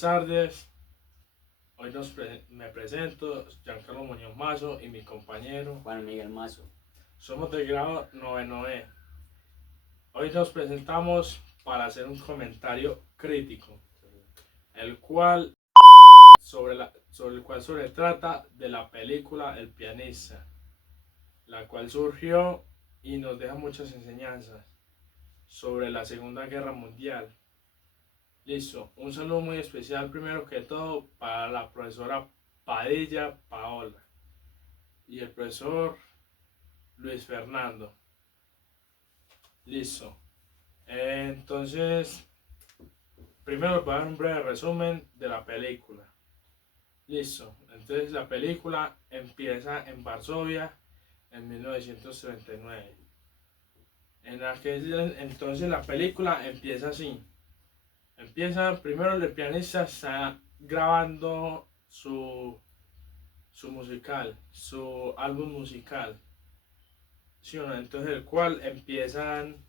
Buenas tardes, hoy me presento, Giancarlo Muñoz Mazo y mi compañero Juan Miguel Mazo. Somos del grado noveno E. Hoy nos presentamos para hacer un comentario crítico, el cual sobre trata de la película El pianista, la cual surgió y nos deja muchas enseñanzas sobre la Segunda Guerra Mundial. Listo, un saludo muy especial primero que todo para la profesora Padilla Paola y el profesor Luis Fernando. Listo. Entonces, primero les voy a dar un breve resumen de la película. Listo. Entonces la película empieza en Varsovia en 1939. Entonces la película empieza así. Empieza primero el pianista está grabando su musical, su álbum musical, ¿sí o no? Entonces el cual empiezan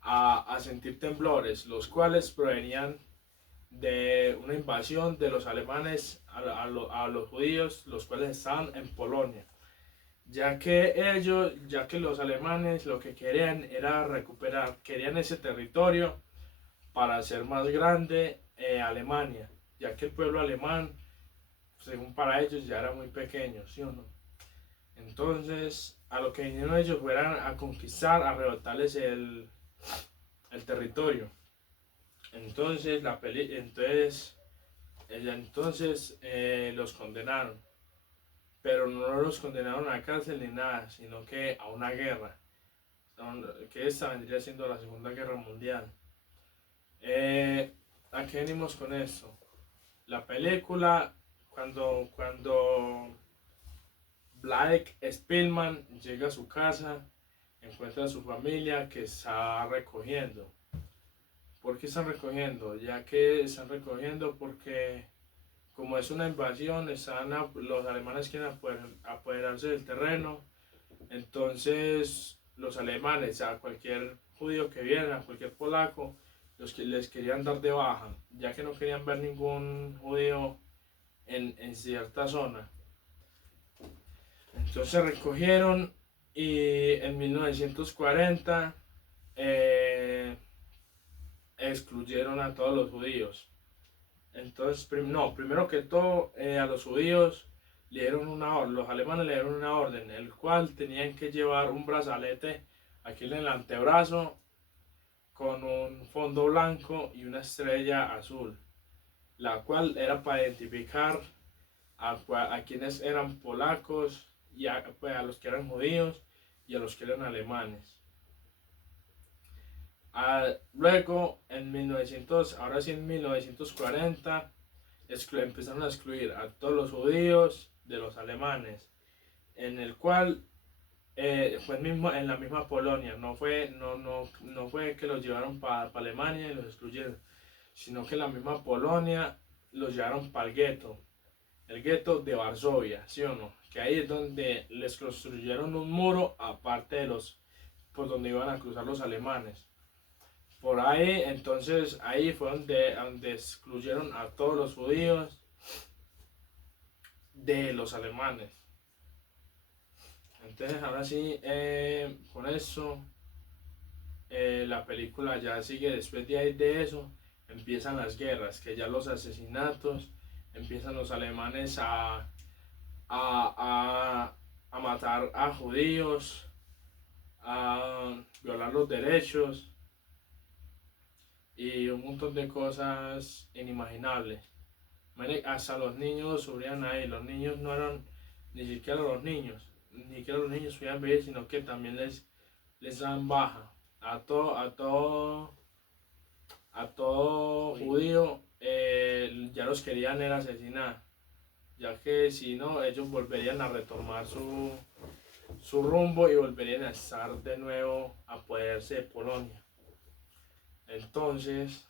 a sentir temblores, los cuales provenían de una invasión de los alemanes a los judíos, los cuales estaban en Polonia, ya que los alemanes lo que querían era querían ese territorio para hacer más grande Alemania, ya que el pueblo alemán, según para ellos, ya era muy pequeño, ¿sí o no? Entonces, a lo que vinieron ellos fueran a conquistar, a arrebatarles el territorio. Entonces, los condenaron, pero no los condenaron a cárcel ni nada, sino que a una guerra, que esta vendría siendo la Segunda Guerra Mundial. ¿A qué venimos con esto? La película, cuando Blake Spillman llega a su casa, encuentra a su familia que está recogiendo. ¿Por qué están recogiendo? Ya que están recogiendo porque como es una invasión, los alemanes quieren apoderarse del terreno. Entonces los alemanes a cualquier judío que viera, a cualquier polaco, los que les querían dar de baja, ya que no querían ver ningún judío en cierta zona. Entonces recogieron y en 1940 excluyeron a todos los judíos. Entonces, primero que todo, a los judíos los alemanes le dieron una orden, el cual tenían que llevar un brazalete aquí en el antebrazo con un fondo blanco y una estrella azul, la cual era para identificar a quienes eran polacos y pues, a los que eran judíos y a los que eran alemanes. Luego, ahora sí en 1940, empezaron a excluir a todos los judíos de los alemanes, en el cual fue en la misma Polonia, no fue que los llevaron para Alemania y los excluyeron, sino que en la misma Polonia los llevaron para el gueto de Varsovia, ¿sí o no? Que ahí es donde les construyeron un muro aparte de por donde iban a cruzar los alemanes. Por ahí, entonces, ahí fue donde excluyeron a todos los judíos de los alemanes. Entonces, ahora sí, con eso, la película ya sigue. Después de eso, empiezan las guerras, que ya los asesinatos, empiezan los alemanes a matar a judíos, a violar los derechos y un montón de cosas inimaginables. Hasta los niños sufrían ahí. Los niños no eran ni siquiera los niños podían vivir, sino que también les dan baja. A todo judío ya los querían era asesinar, ya que si no, ellos volverían a retomar su rumbo y volverían a estar de nuevo a apoderarse de Polonia. Entonces,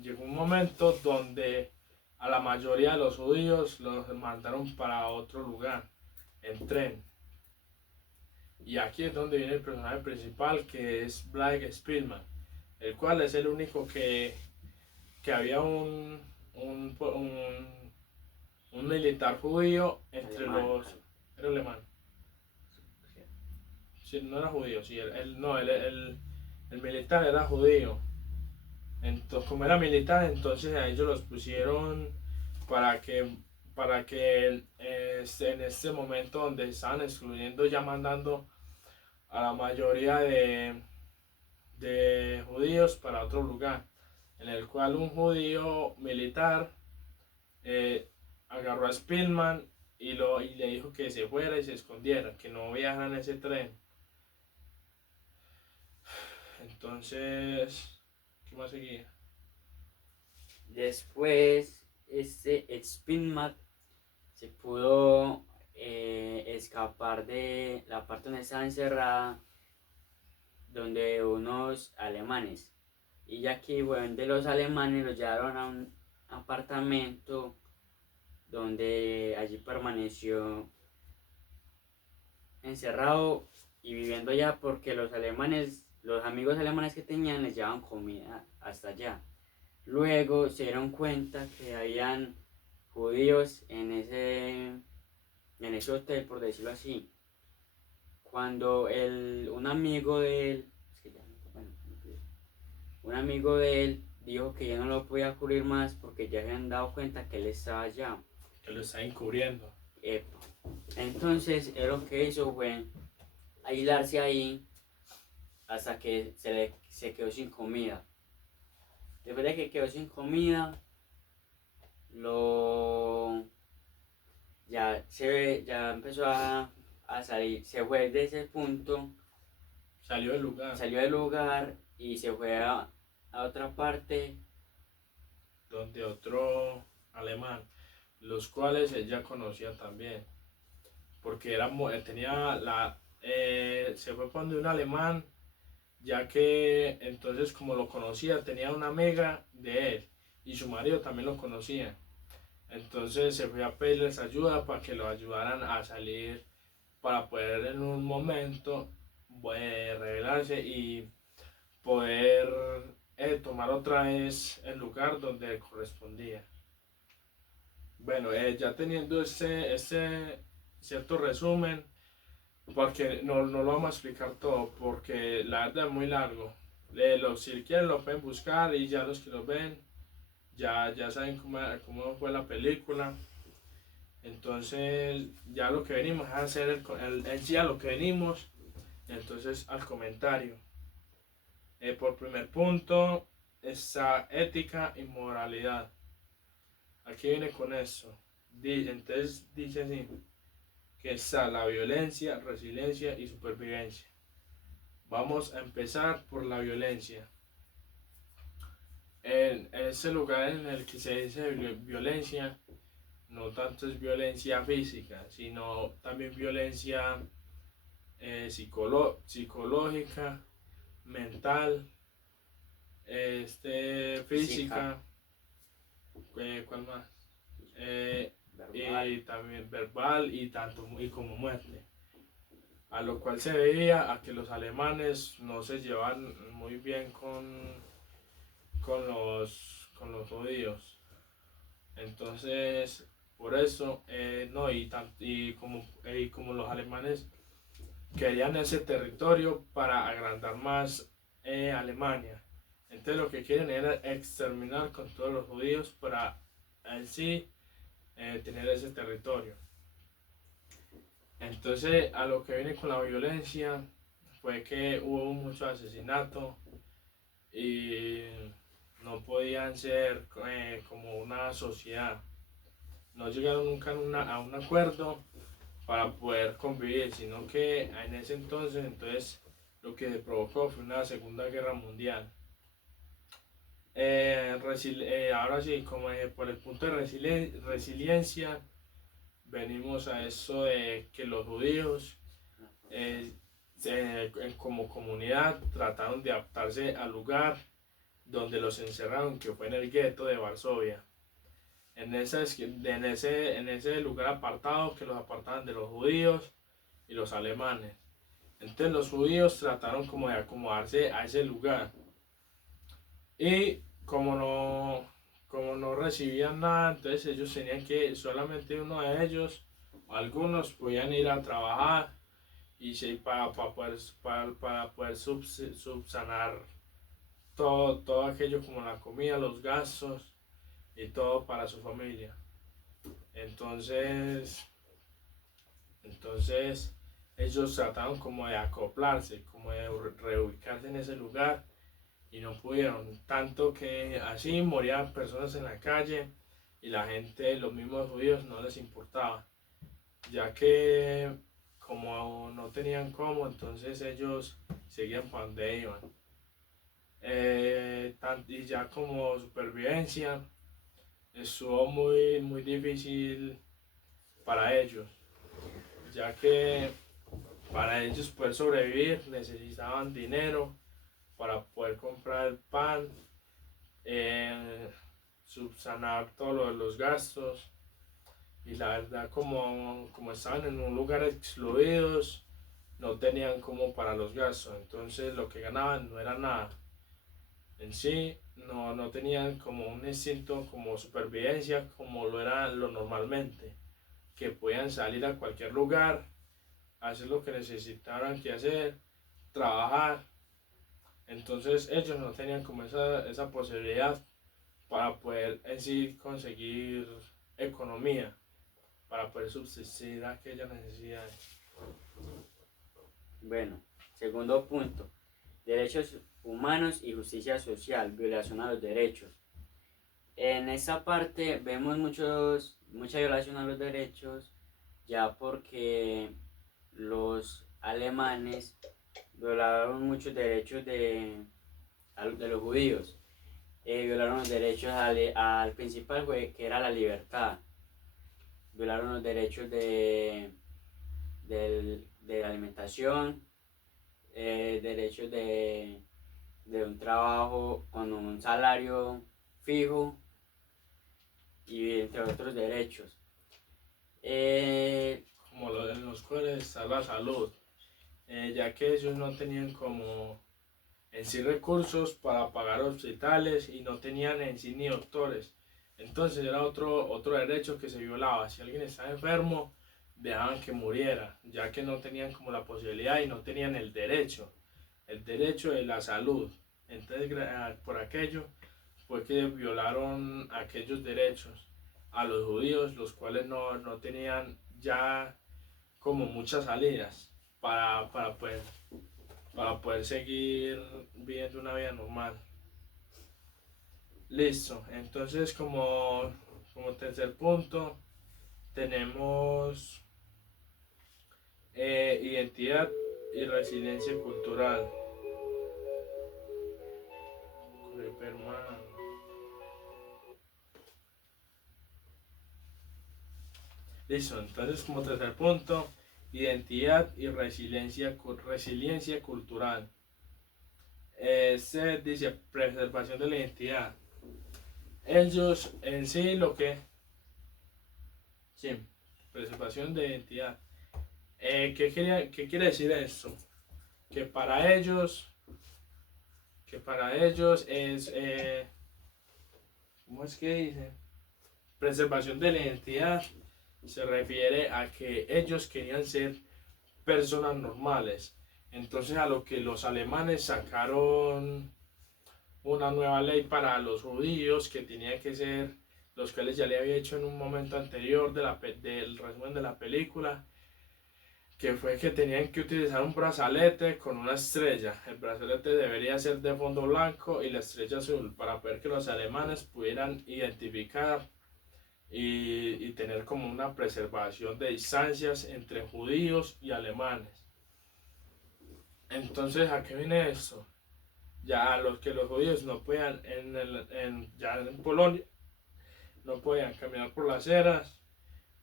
llegó un momento donde a la mayoría de los judíos los mandaron para otro lugar, en tren. Y aquí es donde viene el personaje principal, que es Blake Spillman, el cual es el único que había un militar judío entre Alemán, los... Era alemán. Sí, no era judío, sí, no, el militar era judío. Entonces, como era militar, entonces a ellos los pusieron para que, para que en este momento donde estaban excluyendo, ya mandando a la mayoría de judíos para otro lugar, en el cual un judío militar eh, agarró a Spillman y le dijo que se fuera y se escondiera, que no viajara en ese tren. Entonces, ¿qué más seguía? Después, este Spinmat se pudo escapar de la parte donde estaba encerrada, donde unos alemanes. Y ya que, bueno, de los alemanes los llevaron a un apartamento donde allí permaneció encerrado y viviendo allá porque los alemanes, los amigos alemanes que tenían les llevaban comida hasta allá. Luego se dieron cuenta que habían judíos en ese hotel, por decirlo así. Cuando un amigo de él, es que ya, bueno, un amigo de él dijo que ya no lo podía cubrir más porque ya se habían dado cuenta que él estaba allá. Que lo está encubriendo. Epa. Entonces él lo que hizo fue aislarse ahí hasta que se quedó sin comida. Después de que quedó sin comida, lo ya empezó a salir, se fue de ese punto, Salió del lugar salió del lugar y se fue a otra parte. donde otro alemán, los cuales ella conocía también, porque tenía se fue con un alemán, ya que entonces como lo conocía, tenía una amiga de él y su marido también lo conocía. Entonces se fue a pedirles ayuda para que lo ayudaran a salir, para poder en un momento revelarse y poder tomar otra vez el lugar donde correspondía. Bueno, ya teniendo este cierto resumen, porque no lo vamos a explicar todo, porque la verdad es muy largo. Si quieren lo pueden buscar y ya los que lo ven ya saben cómo fue la película. Entonces ya lo que venimos a hacer sí a lo que venimos, entonces al comentario. Por primer punto está ética y moralidad. Aquí viene con eso. Entonces dice así, que está la violencia, resiliencia y supervivencia. Vamos a empezar por la violencia. En ese lugar en el que se dice violencia, no tanto es violencia física, sino también violencia psicológica, mental, física, ¿cuál más? Verbal. Y también verbal y como muerte. A lo cual se debía a que los alemanes no se llevan muy bien con los judíos. Entonces, por eso, no, y como los alemanes querían ese territorio para agrandar más Alemania. Entonces lo que quieren era exterminar con todos los judíos para así tener ese territorio. Entonces a lo que viene con la violencia fue que hubo mucho asesinato y no podían ser como una sociedad. No llegaron nunca a un acuerdo para poder convivir, sino que en ese entonces lo que se provocó fue una Segunda Guerra Mundial. Ahora sí, como por el punto de resiliencia, venimos a eso de que los judíos como comunidad trataron de adaptarse al lugar donde los encerraron, que fue en el gueto de Varsovia. En ese lugar apartado que los apartaban de los judíos y los alemanes. Entonces los judíos trataron como de acomodarse a ese lugar. Y como no recibían nada, entonces ellos tenían que, solamente uno de ellos, o algunos podían ir a trabajar y sí, para poder subsanar todo aquello como la comida, los gastos y todo para su familia. Entonces, entonces ellos trataron como de acoplarse, como de reubicarse en ese lugar y no pudieron, tanto que así morían personas en la calle y la gente, los mismos judíos no les importaba, ya que como no tenían cómo, entonces ellos seguían para donde iban. Y ya como supervivencia estuvo muy difícil para ellos, ya que para ellos poder sobrevivir necesitaban dinero para poder comprar el pan, subsanar todos los gastos. Y la verdad, como estaban en un lugar excluidos, no tenían como para los gastos. Entonces lo que ganaban no era nada. En sí, no tenían como un instinto como supervivencia como lo era lo normalmente. Que podían salir a cualquier lugar, hacer lo que necesitaran que hacer, trabajar. Entonces ellos no tenían como esa posibilidad para poder en sí conseguir economía, para poder subsistir aquellas necesidades. Bueno, segundo punto, derechos humanos y justicia social, violación a los derechos. En esta parte vemos mucha violación a los derechos, ya porque los alemanes violaron muchos derechos de los judíos. Violaron los derechos al principal, que era la libertad. Violaron los derechos de la alimentación, derechos de un trabajo con un salario fijo y entre otros derechos. Como en los cuales está la salud, ya que ellos no tenían como en sí recursos para pagar hospitales y no tenían en sí ni doctores. Entonces era otro derecho que se violaba. Si alguien estaba enfermo, dejaban que muriera, ya que no tenían como la posibilidad y no tenían el derecho de la salud. Entonces por aquello fue que violaron aquellos derechos a los judíos, los cuales no tenían ya como muchas salidas para poder seguir viviendo una vida normal. Listo, entonces como tercer punto tenemos identidad y resiliencia cultural. Listo, entonces como tercer punto, identidad y resiliencia cultural. Se dice preservación de la identidad. Ellos en sí sí, preservación de identidad. ¿Qué quiere decir esto? Que para ellos, es, ¿cómo es que dice? Preservación de la identidad se refiere a que ellos querían ser personas normales. Entonces a lo que los alemanes sacaron una nueva ley para los judíos que tenía que ser, los cuales ya le había hecho en un momento anterior del resumen de la película, que fue que tenían que utilizar un brazalete con una estrella. El brazalete debería ser de fondo blanco y la estrella azul para poder que los alemanes pudieran identificar y tener como una preservación de distancias entre judíos y alemanes. Entonces, ¿a qué viene esto? Ya los judíos no podían, ya en Polonia, no podían caminar por las aceras,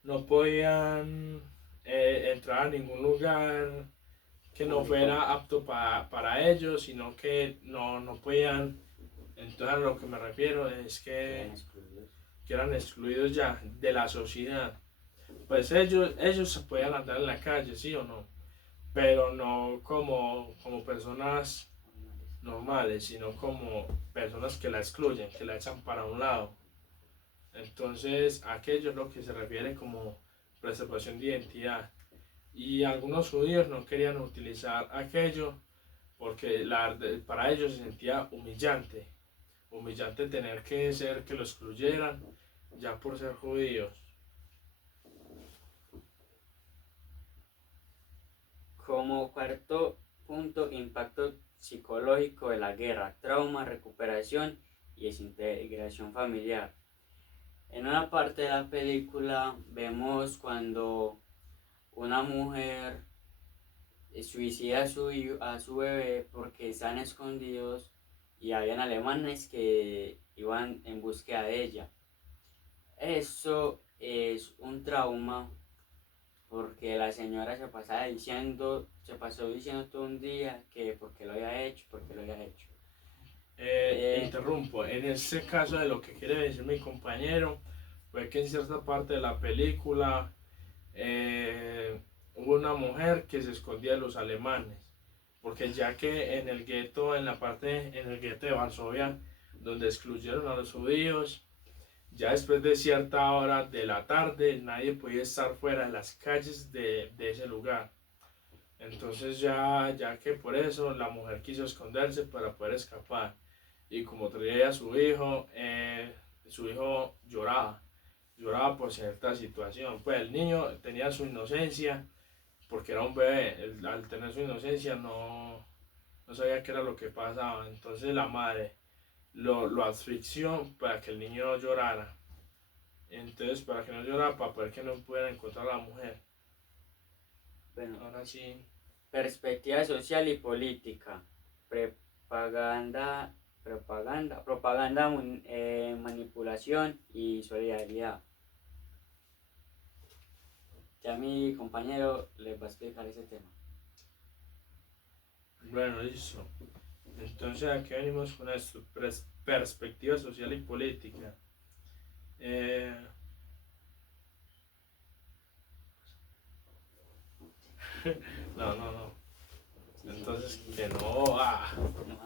no podían entrar a ningún lugar que no fuera apto para ellos, sino que no podían. Entonces a lo que me refiero es que eran excluidos ya de la sociedad. Pues ellos se podían andar en la calle, sí o no, pero no como personas normales, sino como personas que la excluyen, que la echan para un lado. Entonces, aquello es lo que se refiere como preservación de identidad. Y algunos judíos no querían utilizar aquello porque para ellos se sentía humillante tener que ser que lo excluyeran ya por ser judíos. Como cuarto punto, impacto psicológico de la guerra, trauma, recuperación y desintegración familiar. En una parte de la película vemos cuando una mujer suicida a su bebé porque están escondidos y habían alemanes que iban en búsqueda de ella. Eso es un trauma porque la señora se pasó diciendo todo un día que porque lo había hecho, porque lo había hecho. Interrumpo, en ese caso de lo que quiere decir mi compañero fue que en cierta parte de la película hubo una mujer que se escondía de los alemanes, porque ya que en el gueto, en el gueto de Varsovia, donde excluyeron a los judíos, ya después de cierta hora de la tarde nadie podía estar fuera de las calles de ese lugar. Entonces ya que por eso la mujer quiso esconderse para poder escapar. Y como traía a su hijo lloraba por cierta situación. Pues el niño tenía su inocencia porque era un bebé. Al tener su inocencia no sabía qué era lo que pasaba. Entonces la madre lo asfixió para que el niño no llorara. Entonces para que no llorara, para poder que no pudiera encontrar a la mujer. Bueno, Ahora sí. perspectiva social y política, propaganda, manipulación y solidaridad. Ya mi compañero les va a explicar ese tema. Bueno, listo. Entonces aquí venimos con esto, perspectiva social y política. Eh, no. Entonces que no,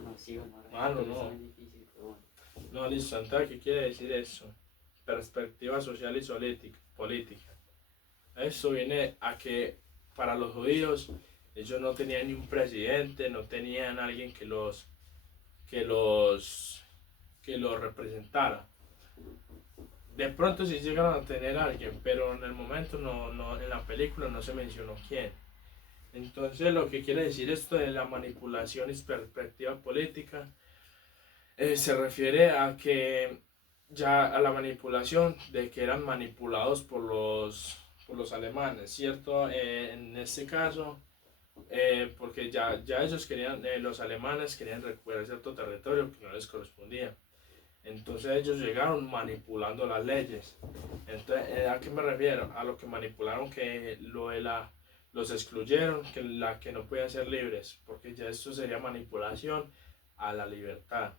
No, sí, no, mano, es no. muy difícil, pero bueno. No, listo. Entonces, ¿qué quiere decir eso? Perspectiva social y política. Eso viene a que para los judíos ellos no tenían ni un presidente, no tenían alguien que los, que los representara. De pronto sí llegaron a tener a alguien, pero en el momento en la película no se mencionó quién. Entonces lo que quiere decir esto de la manipulación y perspectiva política se refiere a que ya a la manipulación de que eran manipulados por los alemanes, ¿cierto? En este caso, porque ya ellos querían, los alemanes querían recuperar cierto territorio que no les correspondía. Entonces ellos llegaron manipulando las leyes. Entonces, ¿a qué me refiero? A lo que manipularon que los excluyeron, que no podían ser libres, porque ya esto sería manipulación a la libertad.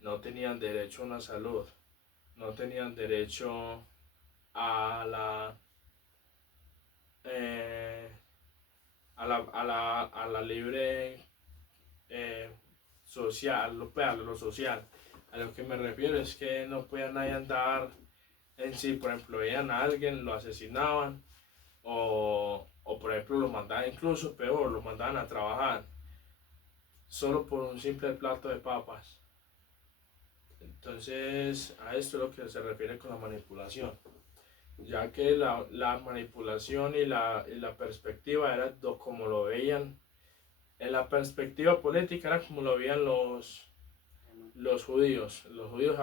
No tenían derecho a una salud, no tenían derecho a eh, a la libre social, a lo social. A lo que me refiero es que no podía nadie andar en sí, por ejemplo, veían a alguien, lo asesinaban o por ejemplo lo mandaban, incluso peor, lo mandaban a trabajar solo por un simple plato de papas. Entonces a esto es lo que se refiere con la manipulación, ya que la manipulación y la perspectiva era como lo veían. En la perspectiva política era como lo veían los judíos a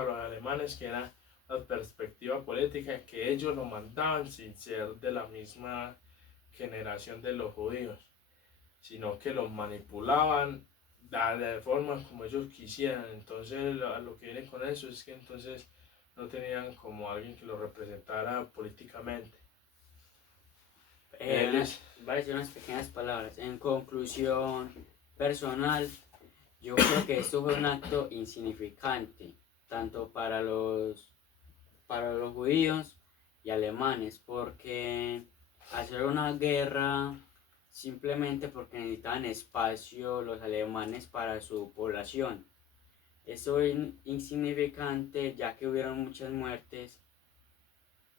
los alemanes, que era la perspectiva política, que ellos lo mandaban sin ser de la misma generación de los judíos, sino que los manipulaban de forma como ellos quisieran. Entonces a lo que viene con eso es que entonces no tenían como alguien que lo representara políticamente. Voy a decir unas pequeñas palabras. En conclusión personal, yo creo que esto fue un acto insignificante, tanto para los judíos y alemanes, porque hacer una guerra simplemente porque necesitaban espacio los alemanes para su población. Eso es insignificante ya que hubieron muchas muertes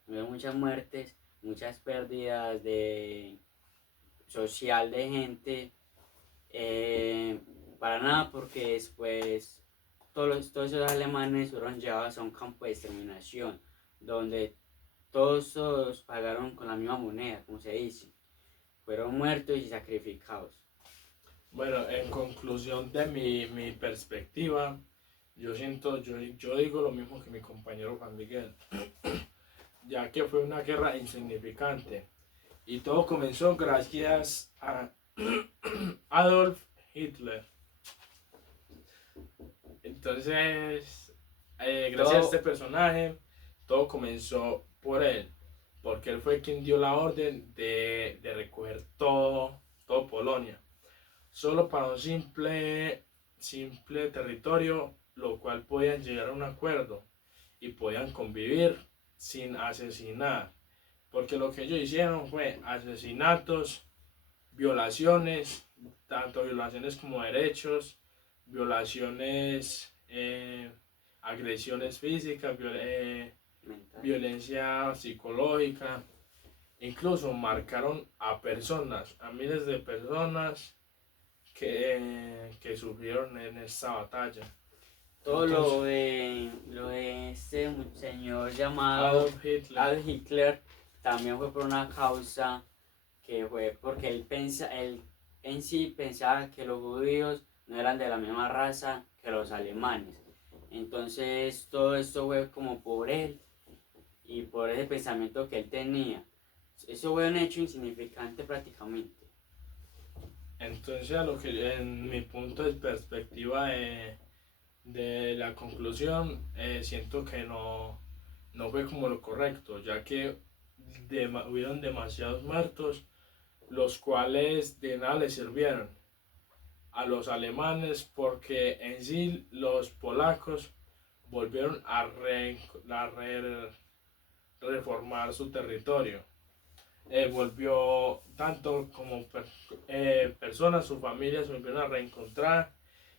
hubieron muchas muertes, muchas pérdidas de social de gente, eh, para nada, porque después todos esos alemanes fueron llevados a un campo de exterminación, donde todos pagaron con la misma moneda, como se dice, fueron muertos y sacrificados. Bueno, en conclusión de mi perspectiva, yo digo lo mismo que mi compañero Juan Miguel, ya que fue una guerra insignificante y todo comenzó gracias a Adolf Hitler. Entonces, gracias a este personaje, todo comenzó por él, porque él fue quien dio la orden de recoger todo Polonia, solo para un simple territorio, lo cual podían llegar a un acuerdo y podían convivir sin asesinar, porque lo que ellos hicieron fue asesinatos, violaciones, tanto violaciones como derechos, violaciones, agresiones físicas, violencia psicológica, incluso marcaron a personas, a miles de personas que sufrieron en esta batalla. Todo Entonces, lo de este señor llamado Adolf Hitler. Adolf Hitler también fue por una causa que fue porque él en sí pensaba que los judíos no eran de la misma raza que los alemanes. Entonces todo esto fue como por él y por ese pensamiento que él tenía. Eso fue un hecho insignificante prácticamente. Entonces, a lo que en mi punto de perspectiva de la conclusión, siento que no fue como lo correcto, ya que hubieron demasiados muertos, los cuales de nada les sirvieron a los alemanes, porque en sí los polacos volvieron reformar su territorio. Volvió tanto como personas, sus familias se volvieron a reencontrar.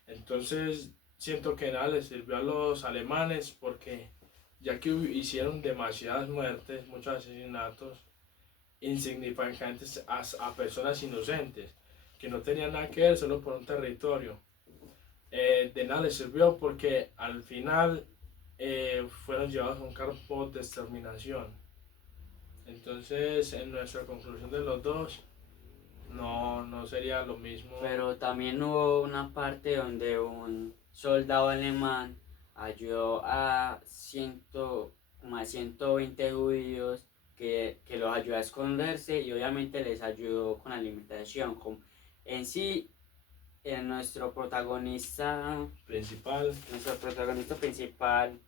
Entonces siento que nada les sirvió a los alemanes, porque ya que hicieron demasiadas muertes, muchos asesinatos insignificantes a personas inocentes que no tenían nada que ver solo por un territorio, de nada les sirvió, porque al final fueron llevados a un campo de exterminación. Entonces, en nuestra conclusión de los dos, no sería lo mismo. Pero también hubo una parte donde un soldado alemán ayudó como a 120 judíos que los ayudó a esconderse y obviamente les ayudó con alimentación. En sí, nuestro protagonista principal,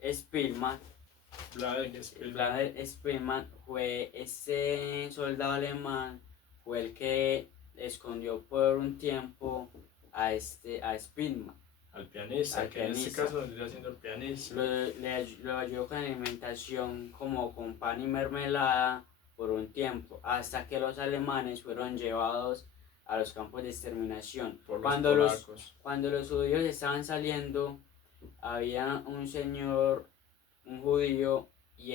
Spielman, Vladimir Spielman, fue ese soldado alemán, fue el que escondió por un tiempo a Spielman, al pianista, que pianista. En este caso vendría siendo el pianista. Lo ayudó con alimentación como con pan y mermelada por un tiempo, hasta que los alemanes fueron llevados a los campos de exterminación. Cuando los judíos estaban saliendo, había un judío, y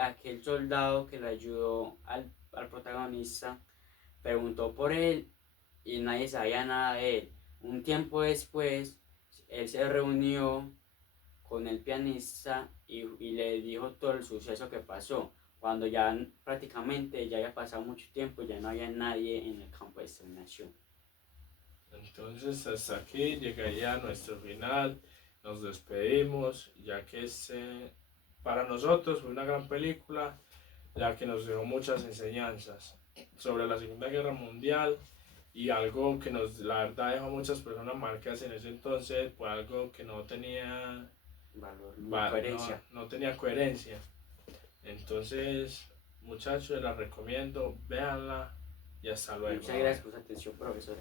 aquel soldado que le ayudó al protagonista, preguntó por él y nadie sabía nada de él. Un tiempo después, él se reunió con el pianista y le dijo todo el suceso que pasó. Cuando ya prácticamente ya había pasado mucho tiempo, ya no había nadie en el campo de exterminación. Entonces, hasta aquí llegaría nuestro final. Nos despedimos, ya que para nosotros fue una gran película, ya que nos dejó muchas enseñanzas sobre la Segunda Guerra Mundial, y algo que la verdad dejó muchas personas marcadas en ese entonces por algo que no tenía coherencia. No tenía coherencia. Entonces, muchachos, la recomiendo, véanla y hasta luego. Muchas gracias por su atención, profesor.